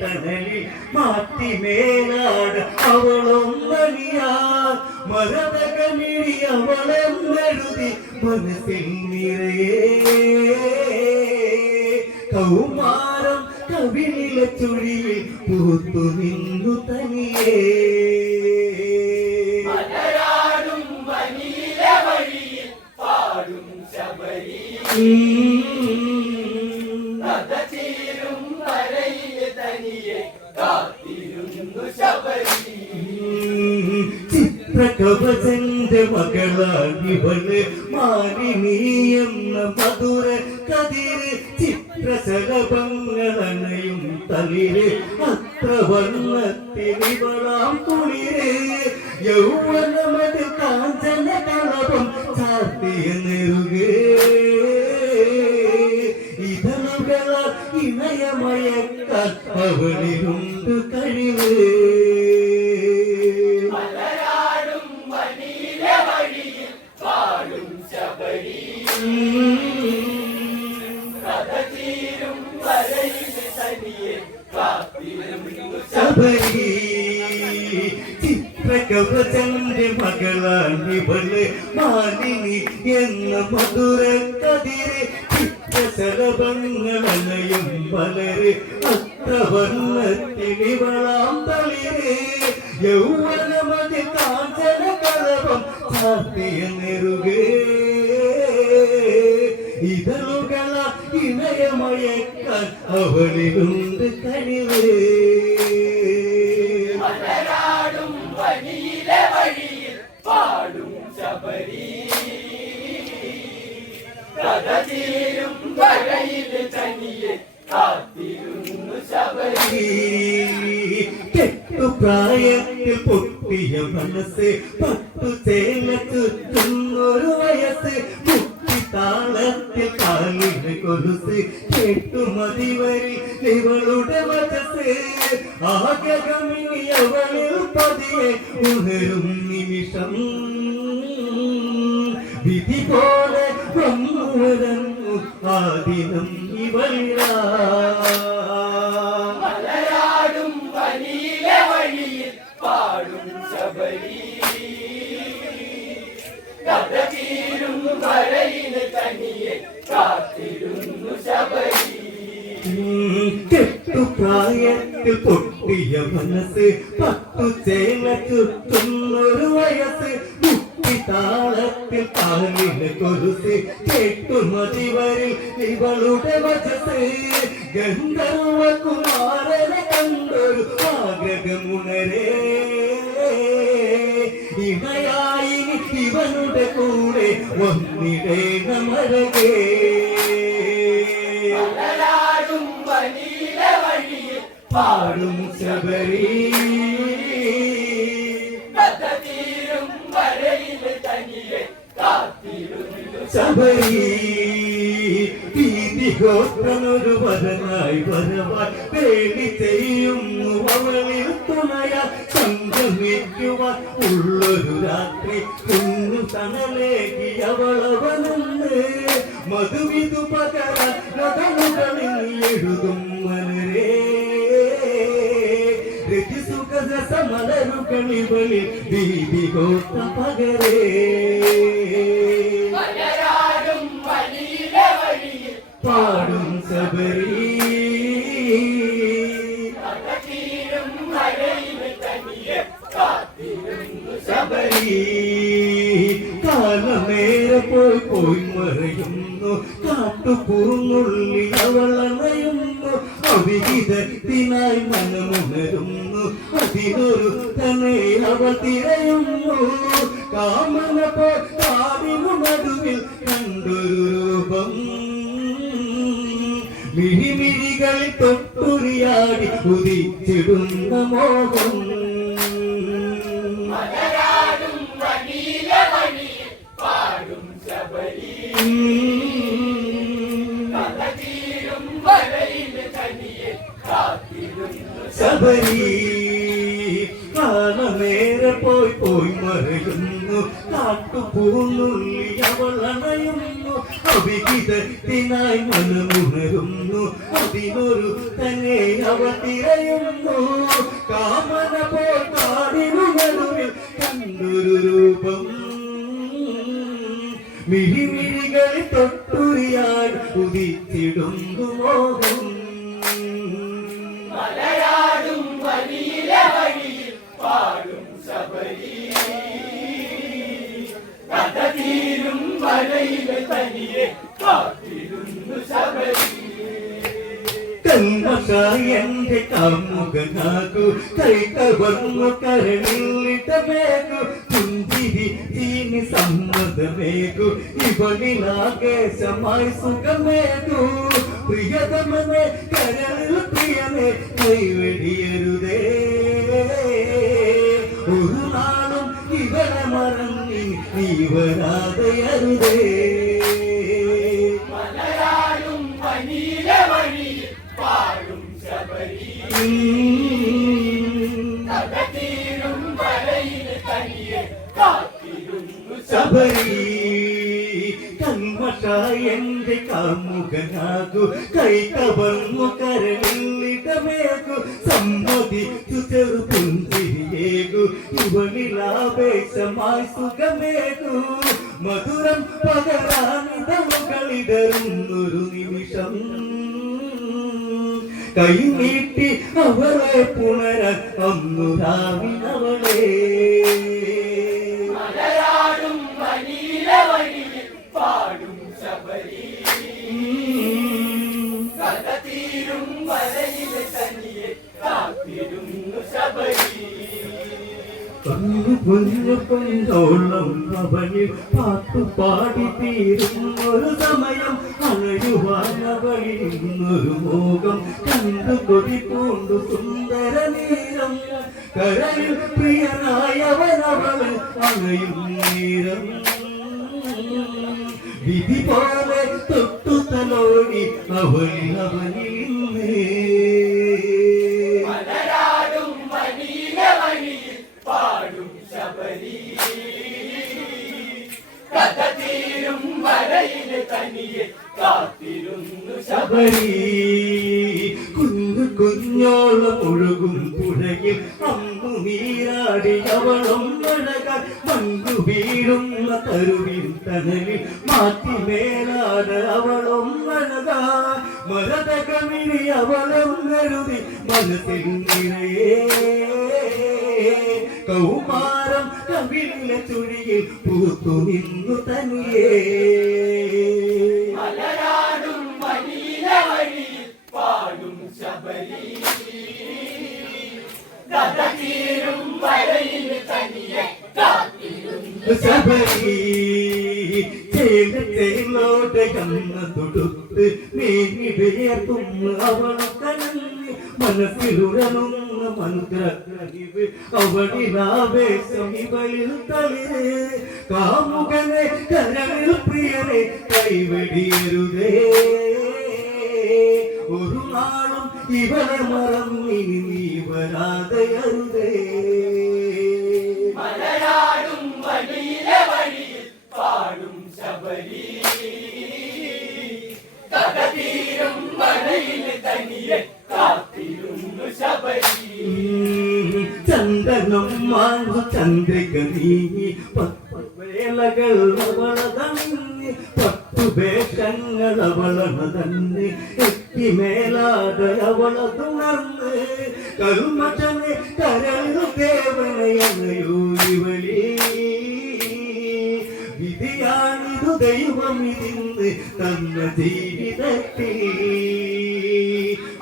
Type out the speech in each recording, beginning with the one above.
തനുവിൻ തണലിൽ മാറ്റി മേലാട് അവളും നനിയാ മരതകമിഴി അവളെന്നെഴുതി മനസ്സിൽ നിറയേ. കൗമാരം കവിളിലെ ചുഴിയിൽ പൂത്തു നിന്നു തനിയേ. ചിത്രകവചന്റെ മകളാണിവൾ വന്ന് മാലിനിയെന്ന മധുര കതിര് ചിത്രശലഭങ്ങളണയും തളിര് അത്ര വർണത്തിനിവളാം കുളിര്. യൗവനമത് കാഞ്ചന കളഭം ചാർത്തിയ നെറുകേ ഇതളുകള ഇണയമയക്കാൻ അവളിലുണ്ട് ശബരി ചിത്രകവചന്റെ മകളാണിവൾ മാലിനി എന്ന മധുര കതിര് ചിത്രശലഭങ്ങളയും വളര് അത്രവർണത്തിനിവളാം തളിര് യൗവനമതി കാഞ്ചന കളഭം കാർത്തിയ നെറുകേ. ഇണയമയക്കാൻ അവളിലുണ്ട് കഴിവ് പാടും ശബരി കഥ തീരും വരയിൽ തനിയെ കാത്തിരുന്നു ശബരി കെട്ടുപ്രായത്തിൽ പൊട്ടിയ മനസ്സ് പട്ടു തേങ്ങ ചുറ്റുന്നൊരു വയസ്സ് താളത്തിൽ കാലിന് കൊലുസ് കേട്ടുമതി വരി ഇവളുടെ വചസ് ആകമിനി അവളിൽ പതിയെ ഉണരും നിമിഷം. വിധി പോലെ വന്നുവരന്നു ആ ദിനം ഇവളിലാ. മലയാടും വരയിൽ തനിയെ കാത്തിരുന്നു ശബരി കെട്ടുപ്രായത്തിൽ പൊട്ടിയ മനസ്സ് പത്തു ചേല ചുറ്റുന്നൊരു വയസ്സ്. താളത്തിൽ കാലിന് കൊലുസ് കേട്ടുമതി വരിൽ ഇവളുടെ വചസ് ഗന്ധർവ കുമാരനെ കണ്ടൊരു ആഗ്രഹമുണരേ ഇണയായി ഇവനുടെ കൂടെ ഒന്നിടേ നമരകേ ും വഴിയിൽ പാടും ശബരി. കഥ തീരും വരയിൽ തനിയെ കാത്തിരുന്നു. ശബരി ഗോത്രനൊരു വരനായി വരവായി പേടി ചെയ്യുന്നു. അവളിൽ തുണയ സംഗമിക്കുവാൻ ഉള്ളൊരു രാത്രി കുന്നു തണലേകി അവളവനുണ്ട് മധുവിതു പകരാൻ എഴുതും രതിസുഖസമലരുകളിവളിൽ ദീപികോത്ത പകരേ. മലയാടും വഴിയിലെ വഴിയിൽ പാടും ശബരി കാലമേറെ പോയി പോയി മറയുന്നു. കാട്ടുപൂങ്ങുള്ളി അവളണയുന്നു അവിഹിതത്തിനായി മനമുണരുന്നു. അതിനൊരു തന്നെ അവൾ തിരയുന്നു. കാമന പോ കാവിനു നടുവിൽ കണ്ടൊരു രൂപം. മിഴിമിഴികളിൽ തൊട്ടുരിയാടി ഉദിച്ചിടുന്ന മോഹം. ശബരി നേരെ പോയി പോയി മറയുന്നു. കാട്ടുപൂന്നുള്ളി അവൾ അണയുന്നു അവിഹിതത്തിനായി മനമുണരുന്നു അതിനൊരു തന്നെ അവ തിരയുന്നു കാമന പോ കാടിനു നടുവിൽ കണ്ടൊരു രൂപം. മിഴിമിഴികളിൽ തൊട്ടുരിയാൽ ഉദിത്തിടുന്നു മോഹം. മലയാടും വലിയിലെ വഴിയിൽ പാടും ശബരി. കഥ തീരും വരയിലെ തനിയെ കാത്തിരുന്നു ശബരി. കന്മക എന്റെ കാമുകനാകു കൈകവർന്നു കരളിട്ടമേകു പുഞ്ചിരി ചീനി സമ്മതമേകു ഇവളിലാകേശമായി സുഖമേകു. പ്രിയതമനെ കരളിൽ പ്രിയനെ കൈവെടിയരുതേ. ഒരു നാളും ഇവളെ മറന്നി നീ വരാതെയരുതേ മലയാടും വഴിയിലെ വഴിയിൽ പാടും ശബരി. കാമുകനാകു കൈ കവർന്നു കരളിട്ടമേകു സമ്മതിച്ചു ചെറു പുഞ്ചിരിയേകു ഇവളിലാവേശമായി സുഖമേകു. മധുരം പകരാനിതമുകളിടറുന്നൊരു നിമിഷം. കൈ നീട്ടി അവളെ പുണരാൻ അന്നു രാവിലവളെ പൊന്നു പൊന്നു പൊന്നോളം അവനിൽ പാട്ടു പാടി തീരുന്നൊരു സമയം അണയുവാനവളിൽ നിന്നൊരു മോകം കണ്ടു കൊതി പൂണ്ടു സുന്ദര നീരം കരയിൽ പ്രിയനായവനവൾ അണയും നീരം. വിധി പോലെ തൊട്ടു തലോടി അവളിൽ ശബരി. കുഞ്ഞു കുഞ്ഞോളം ഒഴുകും പുഴയിൽ അമ്മു നീരാടി അവളും അഴകാൻ മങ്കു വീഴുന്ന തരുവിൻ തനലിൽ മാറ്റി മേലാട് അവളും അഴകാ മരതകമിഴി അവളും കരുതി മനസ്സിൽ നിറയേ. കൗമാരം കവിളിലെ ചുഴിയിൽ പൂത്തു നിന്നു തനിയേ. തീരും കാത്തിരുന്നു ശബരി തേയിലോട്ട് കണ്ണ തൊടുത്ത് നീങ്ങിടയത്തുന്ന അവൾ കനഞ്ഞ് മനസ്സിലുഴലുന്ന മന്ത്രിവ് അവളിലാവേശം ഇവളിൽ തളിര് കാമുകനെ കരളിൽ പ്രിയനെ കൈവെടിയരുതേ ഒരു നാളും ഇവളെ മറന്നിനി നീ വരാതെയരുതേ മലയാടും വഴിയിലെ വഴിയിൽ പാടും ശബരി. കഥ തീരും വരയിലെ തനിയെ കാത്തിരുന്നു ശബരി. ചന്ദനം മാങ്ങു ചന്ദ്രിക നീങ്ങി പത്തു വേളകൾ അവളതന്നി പത്തു വേഷങ്ങൾ ദേവനയനയൂരിവളി വിധിയാണിതു ദൈവം ഇതിന്ന് തന്ന ജീവിതത്തിൽ.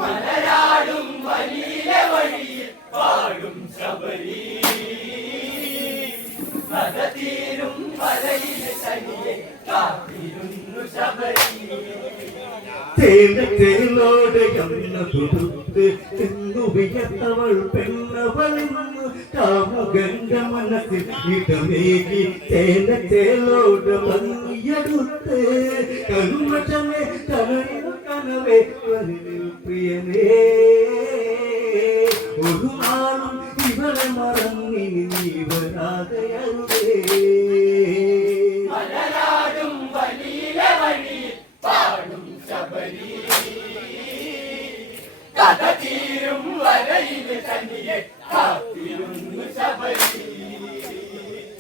മലരാടും വലിയ വഴിയിൽ പാടും ശബരി. തീരും മലയിൽ ശനിയെ കാത്തിരുന്നു ശബരി. തേനോട് എന്ന തുടുത്ത് ചെന്നു കാമുകന്റെ മനസ്സിൽ ഇടമേകി തേന തേലോട് ഭംഗിയെടുത്ത് കനവിൽ കനവേ വനിൽ ശനിയെ കാത്തിരുന്നു ശബരി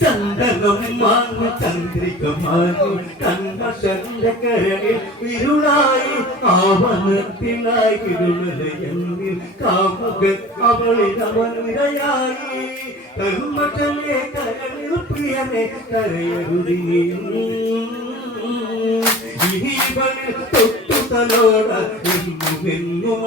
ചന്ദനം മാങ്ങു ചന്ദ്രിക മാങ്ങു കണ്ണശങ്കരനിൽ ഇരുളായി ആവനത്തിനായി ഇരുമലയെന്നിൽ കാമുക അവളിൽ അവനിരയായി കരുമറ്റനെ കരളിൽ പ്രിയനെ കരയരുതിയും ഇനി തൊട്ടു തലോട എന്നു എന്നും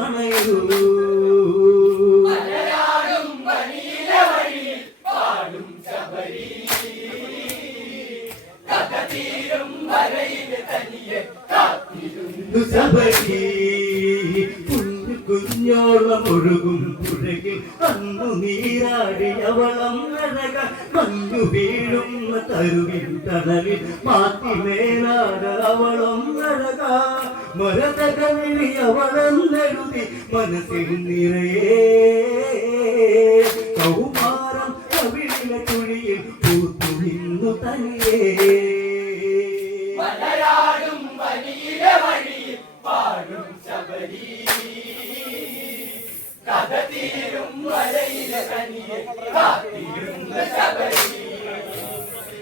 ഒഴുകും പുഴകിൽ അന്നു നീരാടിയവളം അഴക മഞ്ഞു വീഴുന്ന തരുവിൽ തണലിൽ. മാറ്റി മേലാട അവളം അഴക മരതകമിഴി അവളെന്നെഴുതി മനസ്സിൽ നിറയെ കഥതീരും വരയിലെ കനിയെ കാത്തിരുന്നു ശബരി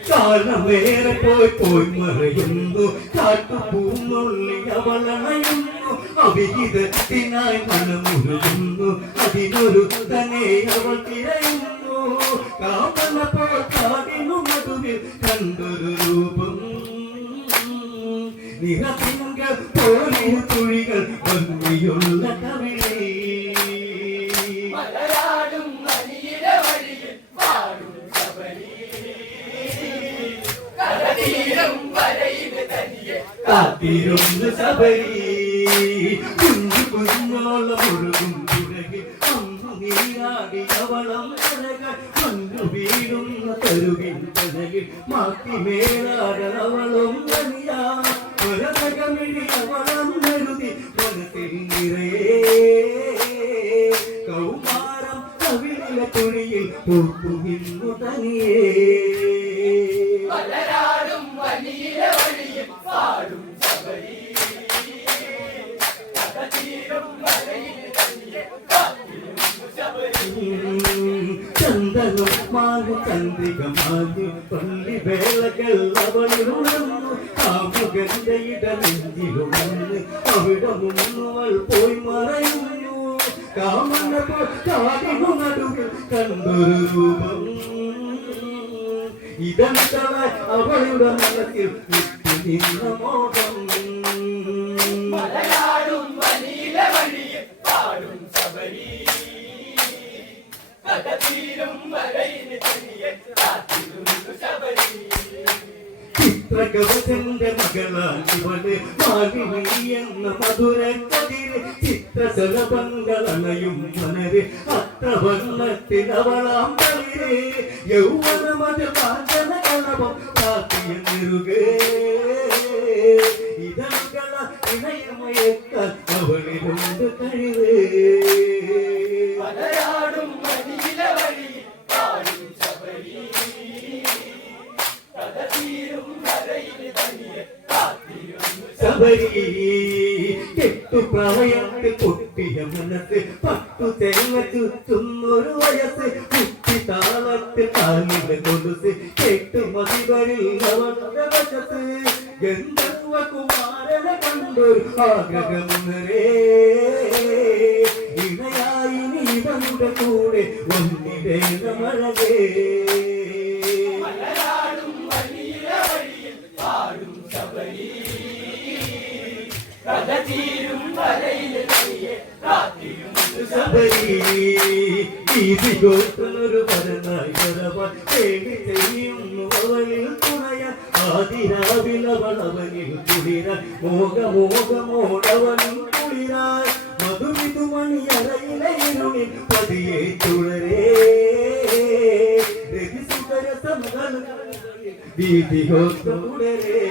കാലമേറെ പോയി പോയി മറയുന്നു. കാട്ടുപൂന്നുള്ളി അവളണയുന്നു. അവിഹിതത്തിനായി മനമുരുകുന്നു അതിനൊരു തന്നെ അവൾ തിരയുന്നു. കാമന പോക്കാടിനു മധുവിൽ കണ്ടൊരു രൂപം. നിറത്തിങ്കൾ പോലെ തുഴികൾ ഭംഗിയുള്ള കവിളേ കാത്തിരുന്ന് സഭയിൽ കുഞ്ഞു കുഞ്ഞോളം ഒഴുകും അന്നു നീരാടി അവളം മഞ്ഞു വീഴുന്ന തരുവിൻ കടലിൽ മാറ്റി മേലാട അവളും കനിയാ ഒരകമിഴി അവളം എഴുതി മനസ്സിൽ നിറയെ. കൗമാരം കവിളിലെ തുണിയിൽ പൂത്തു നിന്നു തനിയേ. പാടും ചന്ദനം മാഞ്ഞു ചന്ദ്രിക മാഞ്ഞു പള്ളി വേളകൾ അവളിലുണർന്നു. കാമുകന്റെ ഇടനെഞ്ചിലുണർന്ന് അവിടെ മുന്നുവൾ പോയി മറയുന്നു. കാമന കാടിനു നടുവിൽ കണ്ടൊരു രൂപം. ഇതെന്തള അവളുടെ മനസ്സിൽ നിന്ന മോഹം. ചിത്രകവചന്റെ മകളാണിവൾ മാലിനി എന്ന മധുര കതിര് ചിത്രശലഭങ്ങളണയും മനര് അത്രവർണത്തിനവളാം കളിര് യൗവനമത് കാഞ്ചന കളഭം ശബരി കെട്ടു പ്രളയത്തിൽ പൊട്ടിയ മനസ്സ് പട്ടു തേങ്ങ ചുറ്റുന്നൊരു വയസ്സ് കുട്ടി താളത്ത് കാലിലെ കൊലുസ് കെട്ടു മതികളിൽ വശത്ത് ഗന്ധർവ കുമാരനെ കണ്ടൊരു ആഗ്രഹം ഇണയായി നീ വന്നു കൂടെ ഒന്നിടേ വഴിയിൽ പാടും ശബരി ഗോത്രനൊരു പരനായി ചെയ്യുന്നു അവനിൽ തുണയ ആദിരാവിലവളവനിൽ കുളിരാൻ മോഹമോഹമോടവനിൽ കുളിരാൻ മധുവിധു മണിയറയിലെ ഇരുളിൽ പതിയെ തുടരേ രതിസുതര സമതല വീതി തുടരേ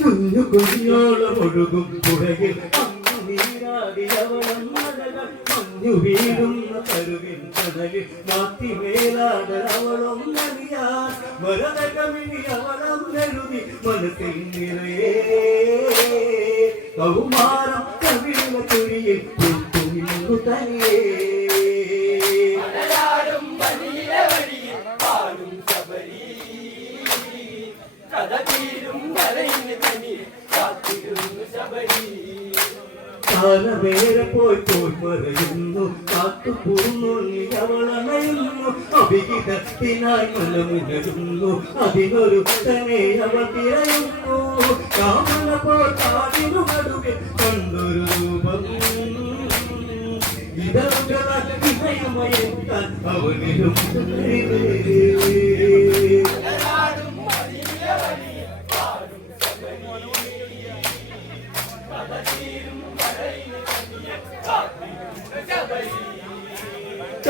കുഞ്ഞു കുഞ്ഞോളം ഒഴുകും പുഴകിൽ മഞ്ഞു വീഴുന്ന കരുവിൻ കടലിൽ മാറ്റി മേലാടവളം നദിയാൻ മരതകമിനി അവളം നരുതി മനസ്സിൽ നിറയേ കൗമാരം കാലവേറെ പോയി പോയി മറയുന്നു കാത്തു പൂന്നുള്ളി അവളണയുന്നു അഭിഹിതത്തിനായി മനമുണരുന്നു അതിനൊരു തന്നെ അവൾ തിരയുന്നു. കാമന പോ കാടിനു നടുവിൽ കണ്ടൊരു രൂപം. ഇതളുകളാൽ വിനയമയത്താൻ അവനിലും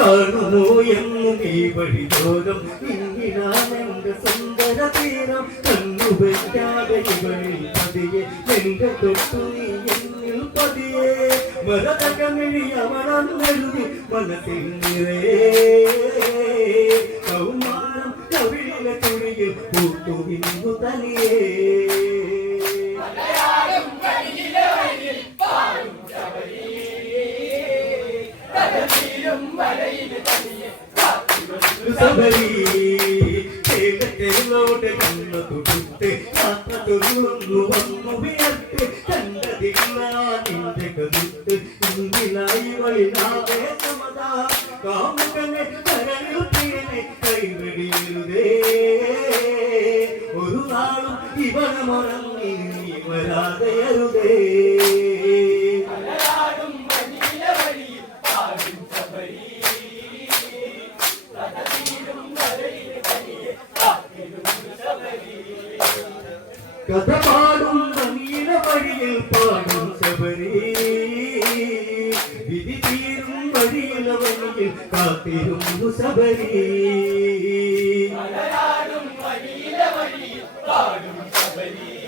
കാണുന്നു എന്നും ഈ വഴിദോരം ഇങ്ങിനാണെന്റെ സുന്ദര തീരം കണ്ണു വെക്കാതെ ഇവളിൽ പതിയെ എന്റെ തൊട്ടു നീ എന്നിൽ പതിയെ മരതകമിഴി അവളെഴുതി മനസ്സിൽ നിറേ കൗമാരം കവിളിലെ തുണിയിൽ പൂത്തു ഇന്നു തനിയേ കാത്തിരുന്നു സബരി തേങ്ങോട്ട് കണ്ണ തുടുത്ത് യാത്ര തൊഴുന്നു വന്നു വിയർത്ത് കണ്ടതില്ല നിന്റെ பாடும் நவீன வழியில் பாடும் சபரி. விதி தீரும் வழியில் வழியில் காத்திரும் சபரி. பாடும் சபரி.